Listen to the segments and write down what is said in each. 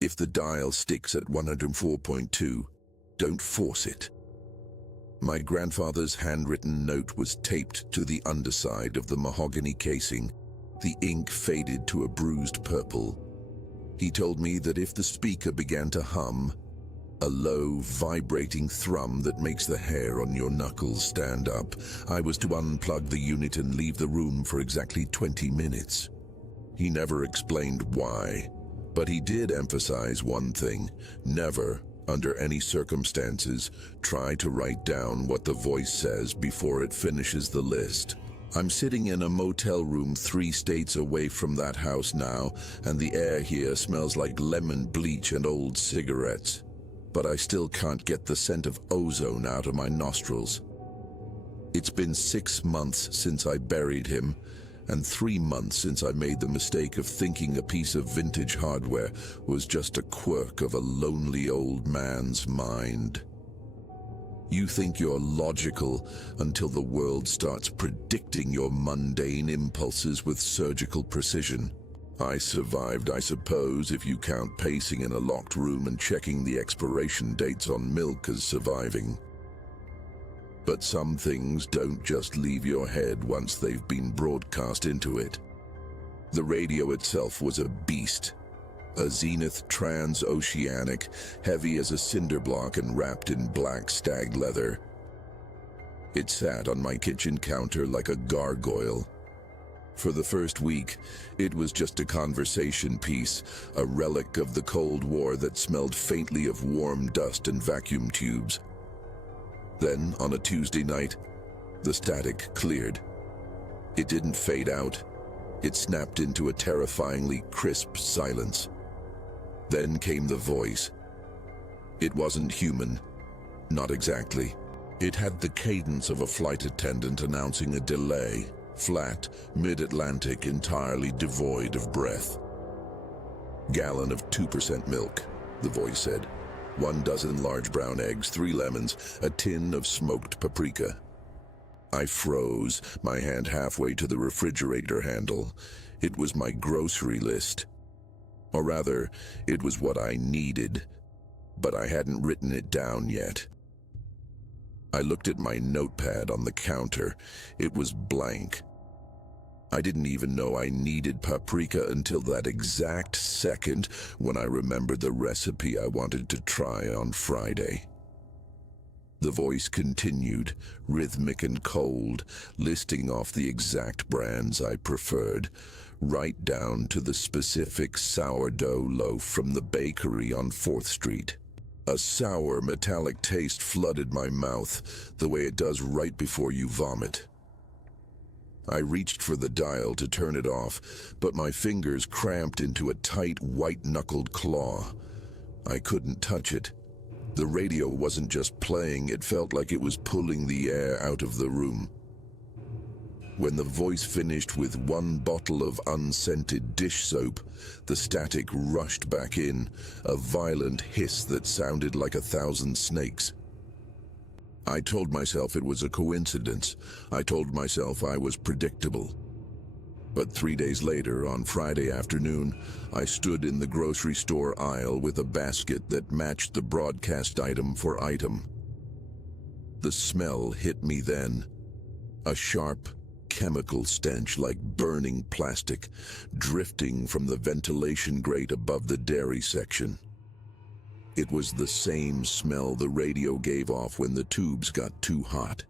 If the dial sticks at 104.2, don't force it. My grandfather's handwritten note was taped to the underside of the mahogany casing. The ink faded to a bruised purple. He told me that if the speaker began to hum, a low, vibrating thrum that makes the hair on your knuckles stand up, I was to unplug the unit and leave the room for exactly 20 minutes. He never explained why, but he did emphasize one thing: never, under any circumstances, try to write down what the voice says before it finishes the list. I'm sitting in a motel room 3 states away from that house now, and the air here smells like lemon bleach and old cigarettes. But I still can't get the scent of ozone out of my nostrils. It's been 6 months since I buried him, and 3 months since I made the mistake of thinking a piece of vintage hardware was just a quirk of a lonely old man's mind. You think you're logical until the world starts predicting your mundane impulses with surgical precision. I survived, I suppose, if you count pacing in a locked room and checking the expiration dates on milk as surviving. But some things don't just leave your head once they've been broadcast into it. The radio itself was a beast. A Zenith transoceanic, heavy as a cinder block and wrapped in black stag leather. It sat on my kitchen counter like a gargoyle. For the first week, it was just a conversation piece, a relic of the Cold War that smelled faintly of warm dust and vacuum tubes. Then, on a Tuesday night, the static cleared. It didn't fade out. It snapped into a terrifyingly crisp silence. Then came the voice. It wasn't human. Not exactly. It had the cadence of a flight attendant announcing a delay. Flat, mid-Atlantic, entirely devoid of breath. "Gallon of 2% milk," the voice said. 1 dozen large brown eggs, 3 lemons, a tin of smoked paprika. I froze, my hand halfway to the refrigerator handle. It was my grocery list. Or rather, it was what I needed, but I hadn't written it down yet. I looked at my notepad on the counter. It was blank. I didn't even know I needed paprika until that exact second when I remembered the recipe I wanted to try on Friday. The voice continued, rhythmic and cold, listing off the exact brands I preferred, right down to the specific sourdough loaf from the bakery on 4th Street. A sour, metallic taste flooded my mouth, the way it does right before you vomit. I reached for the dial to turn it off, but my fingers cramped into a tight, white-knuckled claw. I couldn't touch it. The radio wasn't just playing, it felt like it was pulling the air out of the room. When the voice finished with 1 bottle of unscented dish soap, the static rushed back in, a violent hiss that sounded like 1,000 snakes. I told myself it was a coincidence. I told myself I was predictable. But 3 days later, on Friday afternoon, I stood in the grocery store aisle with a basket that matched the broadcast item for item. The smell hit me then. A sharp, chemical stench like burning plastic, drifting from the ventilation grate above the dairy section. It was the same smell the radio gave off when the tubes got too hot.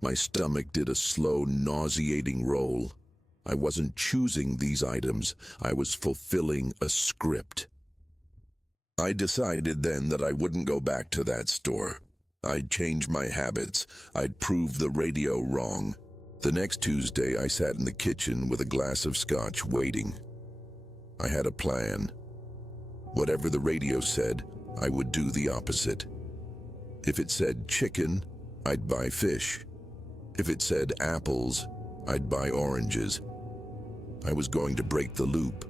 My stomach did a slow, nauseating roll. I wasn't choosing these items, I was fulfilling a script. I decided then that I wouldn't go back to that store. I'd change my habits, I'd prove the radio wrong. The next Tuesday, I sat in the kitchen with a glass of scotch waiting. I had a plan. Whatever the radio said, I would do the opposite. If it said chicken, I'd buy fish. If it said apples, I'd buy oranges. I was going to break the loop.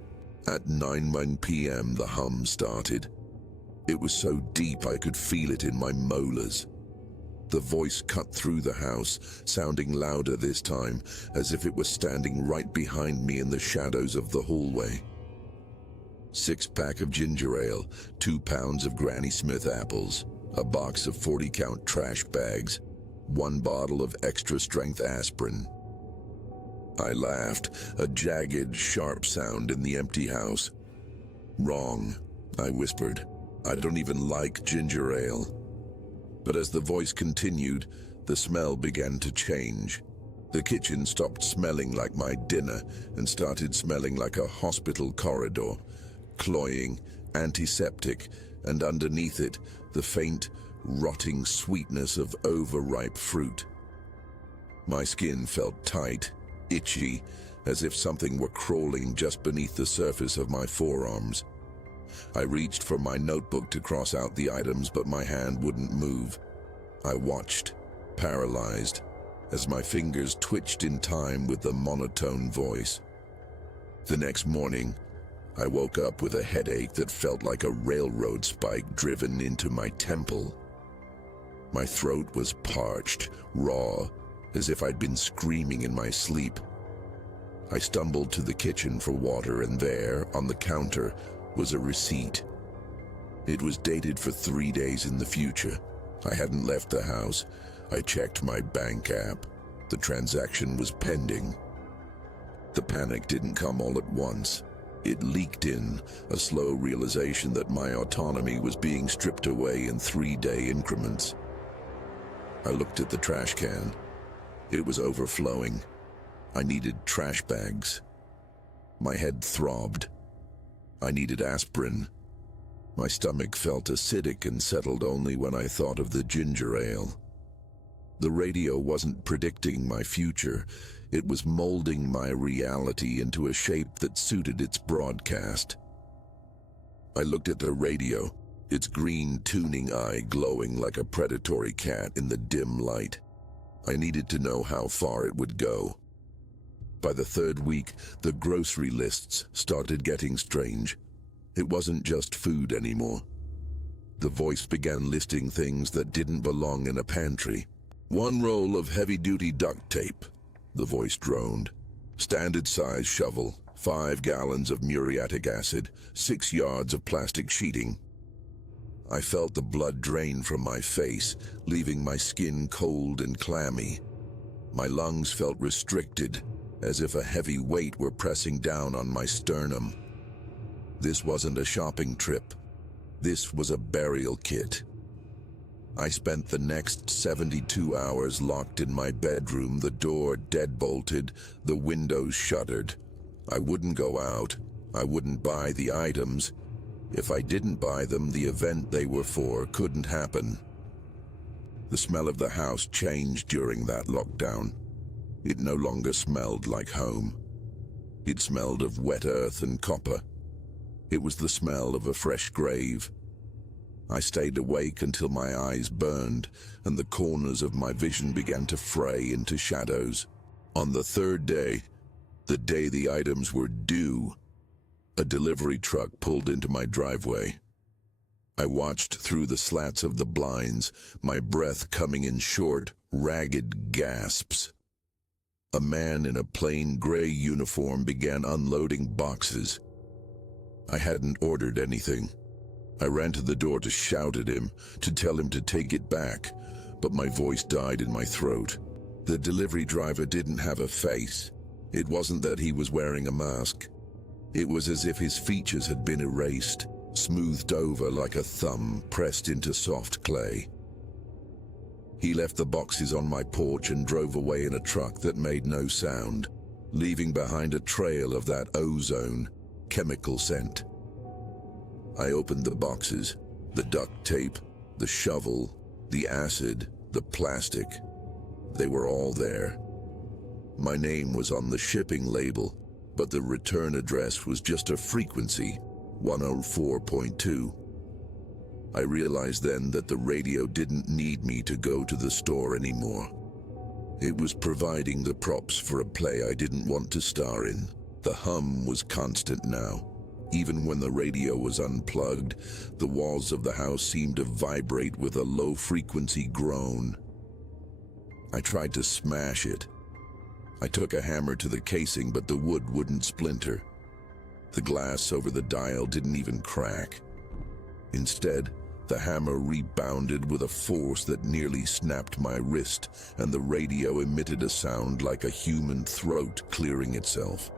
At 9 p.m., the hum started. It was so deep I could feel it in my molars. The voice cut through the house, sounding louder this time, as if it was standing right behind me in the shadows of the hallway. 6-pack of ginger ale, 2 pounds of Granny Smith apples, a box of 40-count trash bags, 1 bottle of extra-strength aspirin. I laughed, a jagged, sharp sound in the empty house. "Wrong," I whispered. "I don't even like ginger ale." But as the voice continued, the smell began to change. The kitchen stopped smelling like my dinner and started smelling like a hospital corridor, cloying, antiseptic, and underneath it, the faint, rotting sweetness of overripe fruit. My skin felt tight, itchy, as if something were crawling just beneath the surface of my forearms. I reached for my notebook to cross out the items, but my hand wouldn't move. I watched, paralyzed, as my fingers twitched in time with the monotone voice. The next morning, I woke up with a headache that felt like a railroad spike driven into my temple. My throat was parched, raw, as if I'd been screaming in my sleep. I stumbled to the kitchen for water, and there, on the counter, was a receipt. It was dated for 3 days in the future. I hadn't left the house. I checked my bank app. The transaction was pending. The panic didn't come all at once. It leaked in, a slow realization that my autonomy was being stripped away in 3-day increments. I looked at the trash can. It was overflowing. I needed trash bags. My head throbbed. I needed aspirin. My stomach felt acidic and settled only when I thought of the ginger ale. The radio wasn't predicting my future. It was molding my reality into a shape that suited its broadcast. I looked at the radio, its green tuning eye glowing like a predatory cat in the dim light. I needed to know how far it would go. By the 3rd week, the grocery lists started getting strange. It wasn't just food anymore. The voice began listing things that didn't belong in a pantry. 1 roll of heavy-duty duct tape, the voice droned. Standard-size shovel, 5 gallons of muriatic acid, 6 yards of plastic sheeting. I felt the blood drain from my face, leaving my skin cold and clammy. My lungs felt restricted, as if a heavy weight were pressing down on my sternum. This wasn't a shopping trip. This was a burial kit. I spent the next 72 hours locked in my bedroom, the door deadbolted, the windows shuttered. I wouldn't go out. I wouldn't buy the items. If I didn't buy them, the event they were for couldn't happen. The smell of the house changed during that lockdown. It no longer smelled like home. It smelled of wet earth and copper. It was the smell of a fresh grave. I stayed awake until my eyes burned and the corners of my vision began to fray into shadows. On the 3rd day, the day the items were due, a delivery truck pulled into my driveway. I watched through the slats of the blinds, my breath coming in short, ragged gasps. A man in a plain gray uniform began unloading boxes. I hadn't ordered anything. I ran to the door to shout at him, to tell him to take it back, but my voice died in my throat. The delivery driver didn't have a face. It wasn't that he was wearing a mask. It was as if his features had been erased, smoothed over like a thumb pressed into soft clay. He left the boxes on my porch and drove away in a truck that made no sound, leaving behind a trail of that ozone, chemical scent. I opened the boxes, the duct tape, the shovel, the acid, the plastic. They were all there. My name was on the shipping label, but the return address was just a frequency, 104.2. I realized then that the radio didn't need me to go to the store anymore. It was providing the props for a play I didn't want to star in. The hum was constant now. Even when the radio was unplugged, the walls of the house seemed to vibrate with a low-frequency groan. I tried to smash it. I took a hammer to the casing, but the wood wouldn't splinter. The glass over the dial didn't even crack. Instead, the hammer rebounded with a force that nearly snapped my wrist, and the radio emitted a sound like a human throat clearing itself.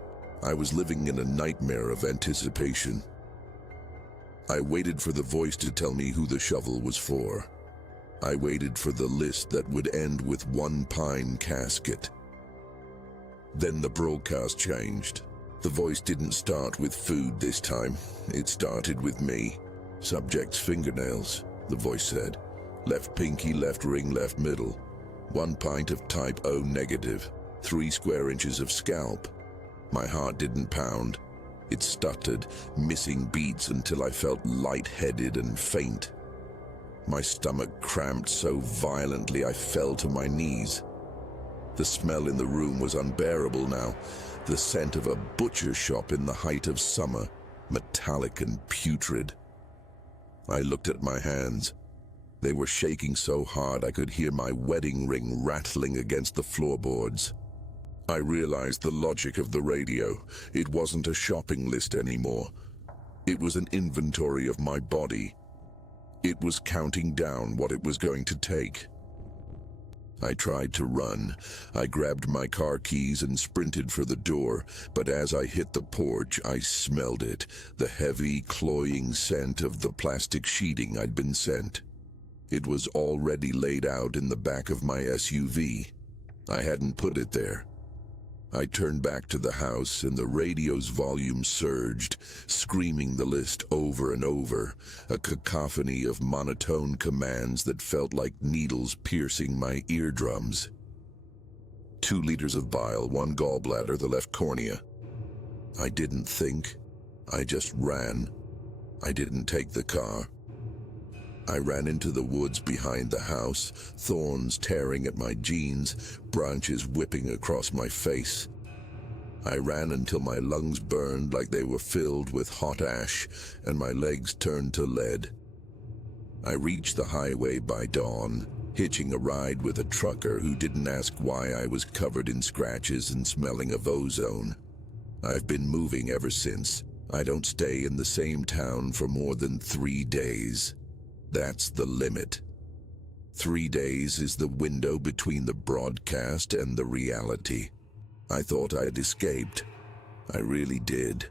I was living in a nightmare of anticipation. I waited for the voice to tell me who the shovel was for. I waited for the list that would end with one pine casket. Then the broadcast changed. The voice didn't start with food this time. It started with me. Subject's fingernails, the voice said. Left pinky, left ring, left middle. 1 pint of type O negative. 3 square inches of scalp. My heart didn't pound. It stuttered, missing beats until I felt lightheaded and faint. My stomach cramped so violently I fell to my knees. The smell in the room was unbearable now. The scent of a butcher shop in the height of summer, metallic and putrid. I looked at my hands. They were shaking so hard I could hear my wedding ring rattling against the floorboards. I realized the logic of the radio. It wasn't a shopping list anymore. It was an inventory of my body. It was counting down what it was going to take. I tried to run. I grabbed my car keys and sprinted for the door, but as I hit the porch, I smelled it, the heavy, cloying scent of the plastic sheeting I'd been sent. It was already laid out in the back of my SUV. I hadn't put it there. I turned back to the house and the radio's volume surged, screaming the list over and over, a cacophony of monotone commands that felt like needles piercing my eardrums. 2 liters of bile, 1 gallbladder, the left cornea. I didn't think. I just ran. I didn't take the car. I ran into the woods behind the house, thorns tearing at my jeans, branches whipping across my face. I ran until my lungs burned like they were filled with hot ash, and my legs turned to lead. I reached the highway by dawn, hitching a ride with a trucker who didn't ask why I was covered in scratches and smelling of ozone. I've been moving ever since. I don't stay in the same town for more than 3 days. That's the limit. 3 days is the window between the broadcast and the reality. I thought I'd escaped. I really did.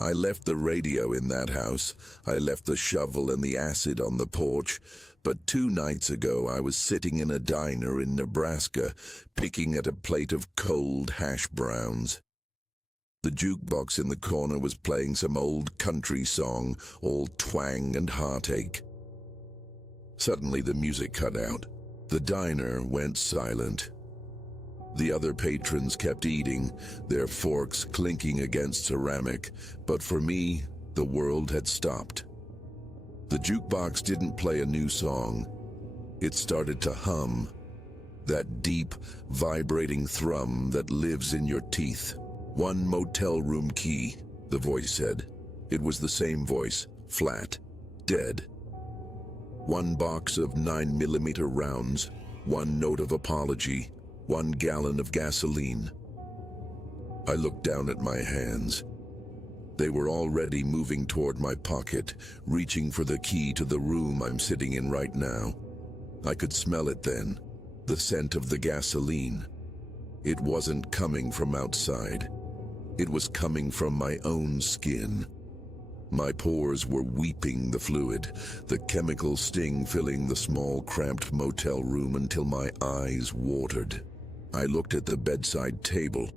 I left the radio in that house. I left the shovel and the acid on the porch. But 2 nights ago, I was sitting in a diner in Nebraska, picking at a plate of cold hash browns. The jukebox in the corner was playing some old country song, all twang and heartache. Suddenly the music cut out. The diner went silent. The other patrons kept eating, their forks clinking against ceramic, but for me, the world had stopped. The jukebox didn't play a new song. It started to hum, that deep, vibrating thrum that lives in your teeth. 1 motel room key, the voice said. It was the same voice, flat, dead. 1 box of 9mm rounds, 1 note of apology, 1 gallon of gasoline. I looked down at my hands. They were already moving toward my pocket, reaching for the key to the room I'm sitting in right now. I could smell it then, the scent of the gasoline. It wasn't coming from outside. It was coming from my own skin. My pores were weeping the fluid, the chemical sting filling the small, cramped motel room until my eyes watered. I looked at the bedside table.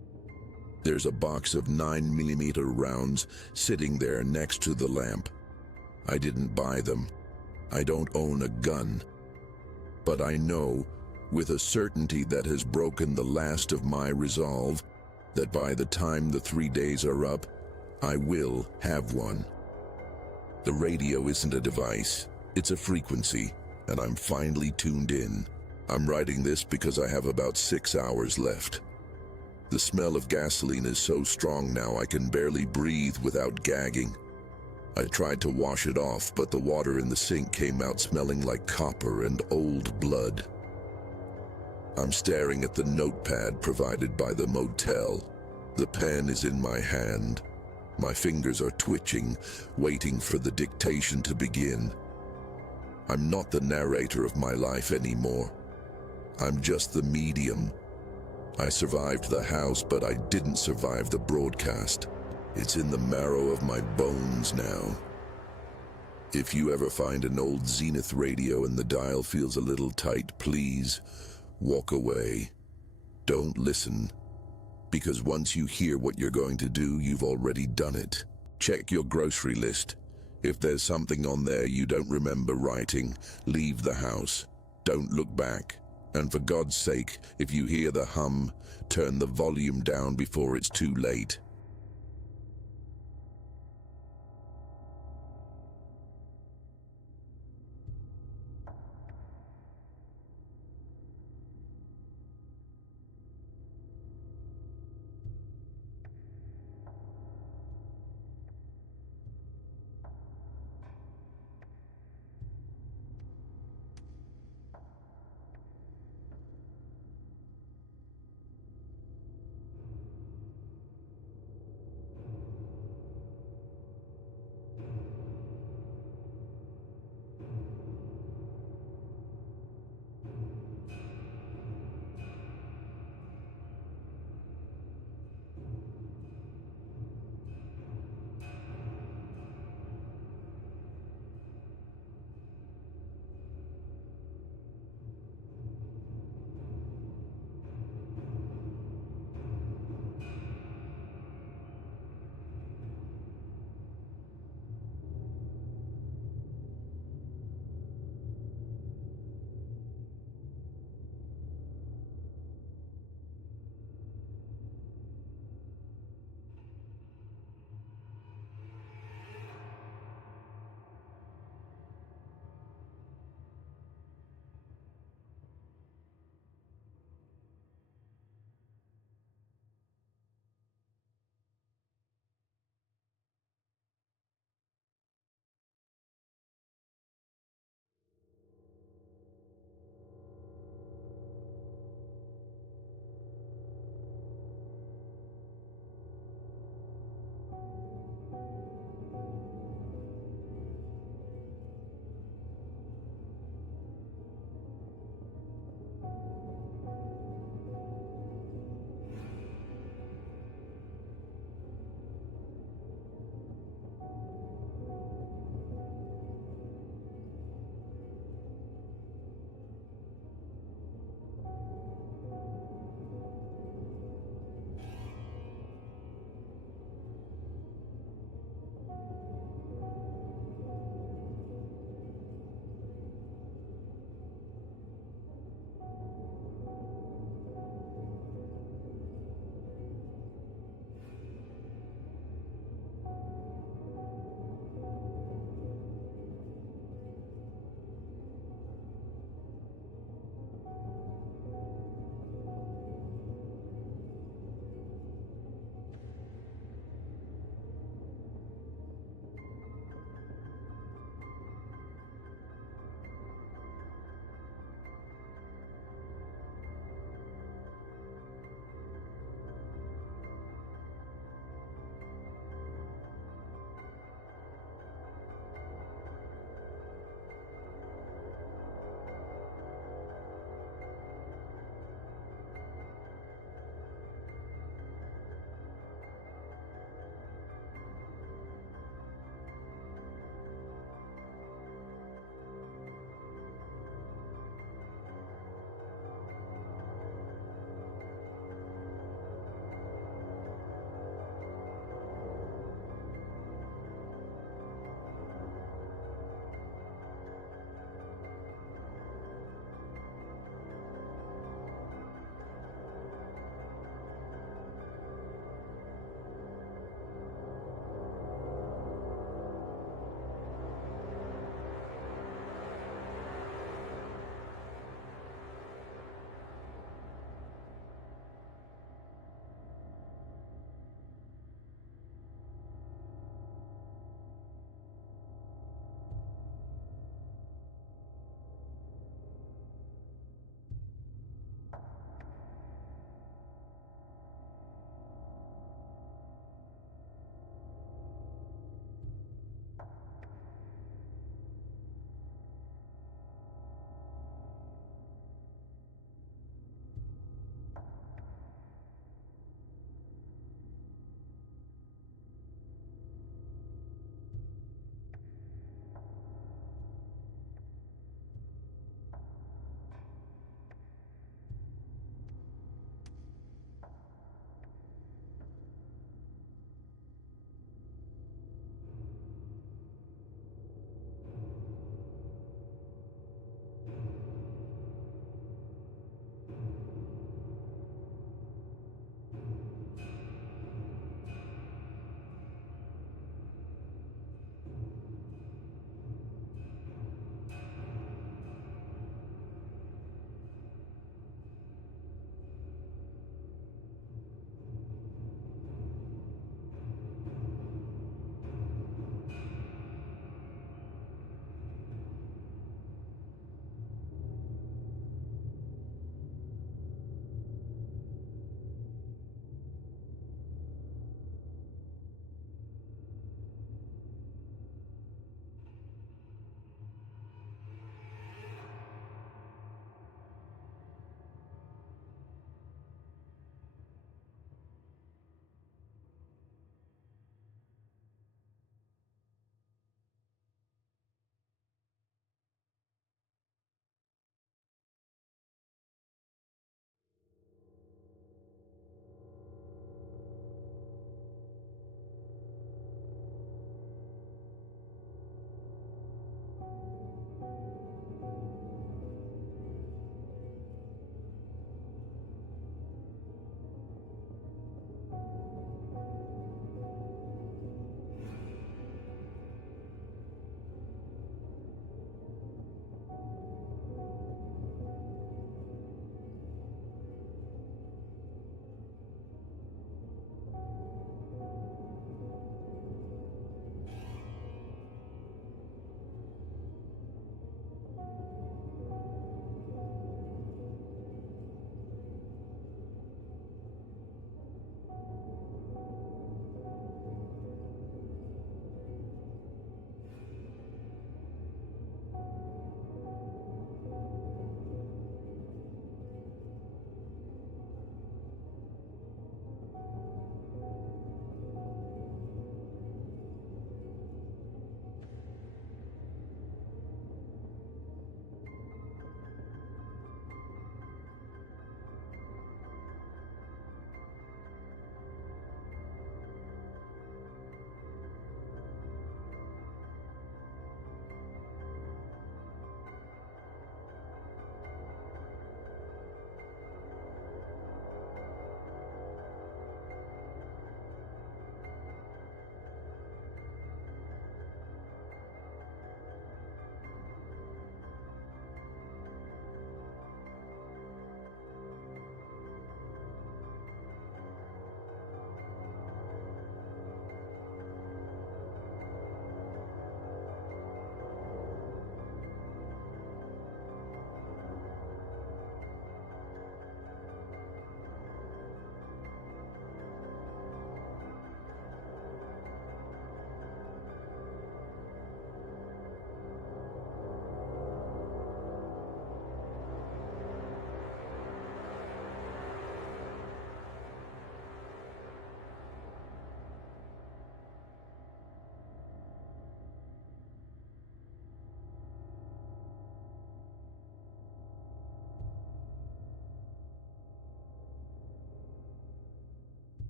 There's a box of 9mm rounds sitting there next to the lamp. I didn't buy them. I don't own a gun. But I know, with a certainty that has broken the last of my resolve, that by the time the 3 days are up, I will have one. The radio isn't a device, it's a frequency, and I'm finally tuned in. I'm writing this because I have about 6 hours left. The smell of gasoline is so strong now I can barely breathe without gagging. I tried to wash it off, but the water in the sink came out smelling like copper and old blood. I'm staring at the notepad provided by the motel. The pen is in my hand. My fingers are twitching, waiting for the dictation to begin. I'm not the narrator of my life anymore. I'm just the medium. I survived the house, but I didn't survive the broadcast. It's in the marrow of my bones now. If you ever find an old Zenith radio and the dial feels a little tight, please walk away. Don't listen. Because once you hear what you're going to do, you've already done it. Check your grocery list. If there's something on there you don't remember writing, leave the house. Don't look back. And for God's sake, if you hear the hum, turn the volume down before it's too late.